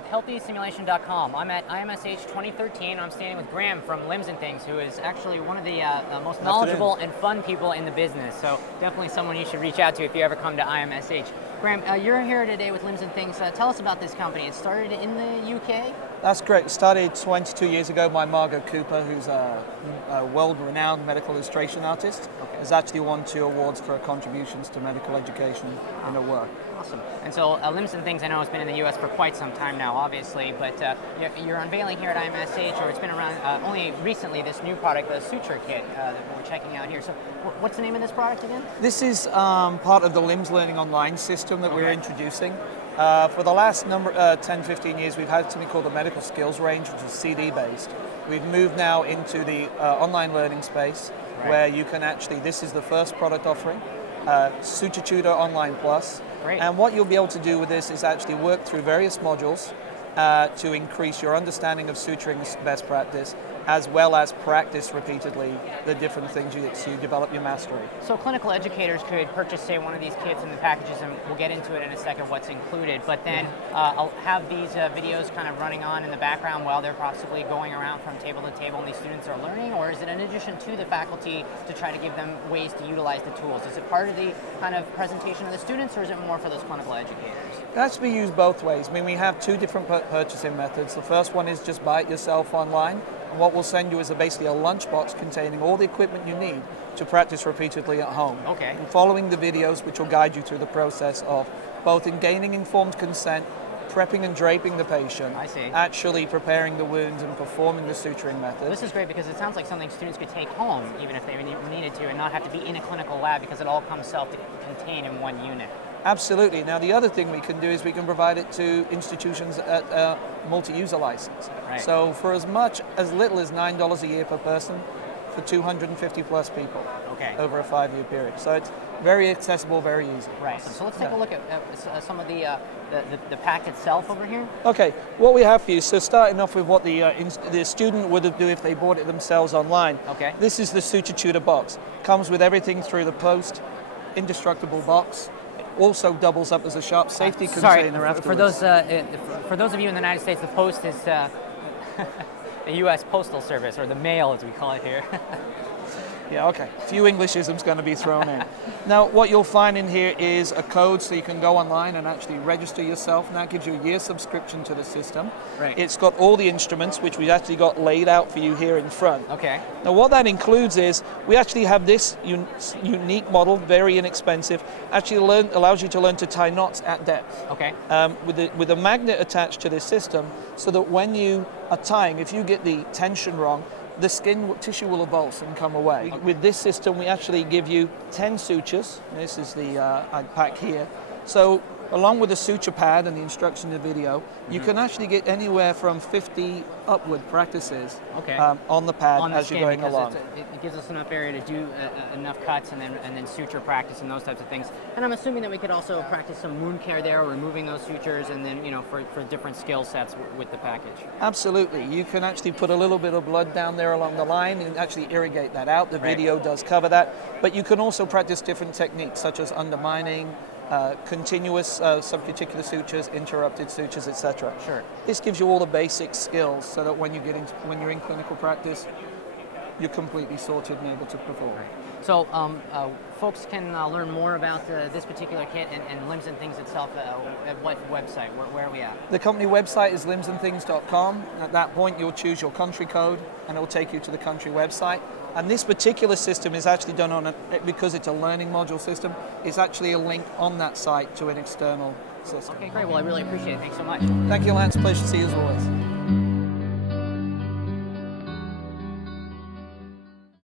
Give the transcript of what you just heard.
with HealthySimulation.com. I'm at IMSH 2013. I'm standing with Graham from Limbs and Things, who is actually one of the most knowledgeable and fun people in the business. So definitely someone you should reach out to if you ever come to IMSH. Graham, you're here today with Limbs and Things. Tell us about this company. It started in the UK? That's correct. It started 22 years ago by Margot Cooper, who's a world-renowned medical illustration artist. Okay. Has actually won 2 awards for her contributions to medical education in her work. Awesome. And so Limbs and Things, I know, has been in the US for quite some time now, obviously, but you're unveiling here at IMSH, or it's been around only recently, this new product, the Suture kit that we're checking out here. So what's the name of this product again? This is part of the Limbs Learning Online system that we're introducing. For the last 10-15 years, we've had something called the Medical Skills Range, which is CD-based. We've moved now into the online learning space, where you can actually, this is the first product offering, Suture Tutor Online Plus. Great. And what you'll be able to do with this is actually work through various modules to increase your understanding of suturing best practice, as well as practice repeatedly the different things so you develop your mastery. So clinical educators could purchase, say, one of these kits and the packages, and we'll get into it in a second what's included, but then I'll have these videos kind of running on in the background while they're possibly going around from table to table and these students are learning, or is it in addition to the faculty to try to give them ways to utilize the tools? Is it part of the kind of presentation of the students, or is it more for those clinical educators? It has to be used both ways. I mean, we have 2 different purchasing methods. The first one is just buy it yourself online. And what we'll send you is basically a lunchbox containing all the equipment you need to practice repeatedly at home. Okay. And following the videos, which will guide you through the process of both in gaining informed consent, prepping and draping the patient, actually preparing the wounds and performing the suturing method. This is great because it sounds like something students could take home, even if they needed to, and not have to be in a clinical lab, because it all comes self-contained in one unit. Absolutely. Now, the other thing we can do is we can provide it to institutions at a multi-user license. Right. So for as little as $9 a year per person for 250 plus people over a 5-year period. So it's very accessible, very easy. Right. So let's take a look at some of the pack itself over here. Okay. What we have for you, so starting off with what the student would do if they bought it themselves online. Okay. This is the Suture Tutor box. Comes with everything through the post, indestructible box. Also doubles up as a sharp safety container afterwards. For those of you in the United States, the post is the U.S. Postal Service, or the mail as we call it here. Yeah, okay. A few Englishisms going to be thrown in. Now, what you'll find in here is a code, so you can go online and actually register yourself, and that gives you a year subscription to the system. Right. It's got all the instruments, which we've actually got laid out for you here in front. Okay. Now, what that includes is we actually have this unique model, very inexpensive, actually allows you to learn to tie knots at depth. Okay. With a magnet attached to this system, so that when you are tying, if you get the tension wrong, the skin tissue will avulse and come away. Okay. With this system, we actually give you 10 sutures. This is the pack here. So along with the suture pad and the instruction in the video, you can actually get anywhere from 50 upward practices on the pad as you're going along. It gives us enough area to do enough cuts and then suture practice and those types of things. And I'm assuming that we could also practice some wound care there, removing those sutures, and then for different skill sets with the package. Absolutely. You can actually put a little bit of blood down there along the line and actually irrigate that out. The video does cover that. But you can also practice different techniques, such as undermining, continuous subcuticular sutures, interrupted sutures, etc. Sure. This gives you all the basic skills so that when you're in clinical practice, you're completely sorted and able to perform. So folks can learn more about this particular kit and Limbs and Things itself at what website? Where are we at? The company website is limsandthings.com. At that point, you'll choose your country code, and it will take you to the country website. And this particular system is actually done because it's a learning module system, it's actually a link on that site to an external system. Okay, great. Well, I really appreciate it. Thanks so much. Thank you, Lance. Pleasure to see you as always.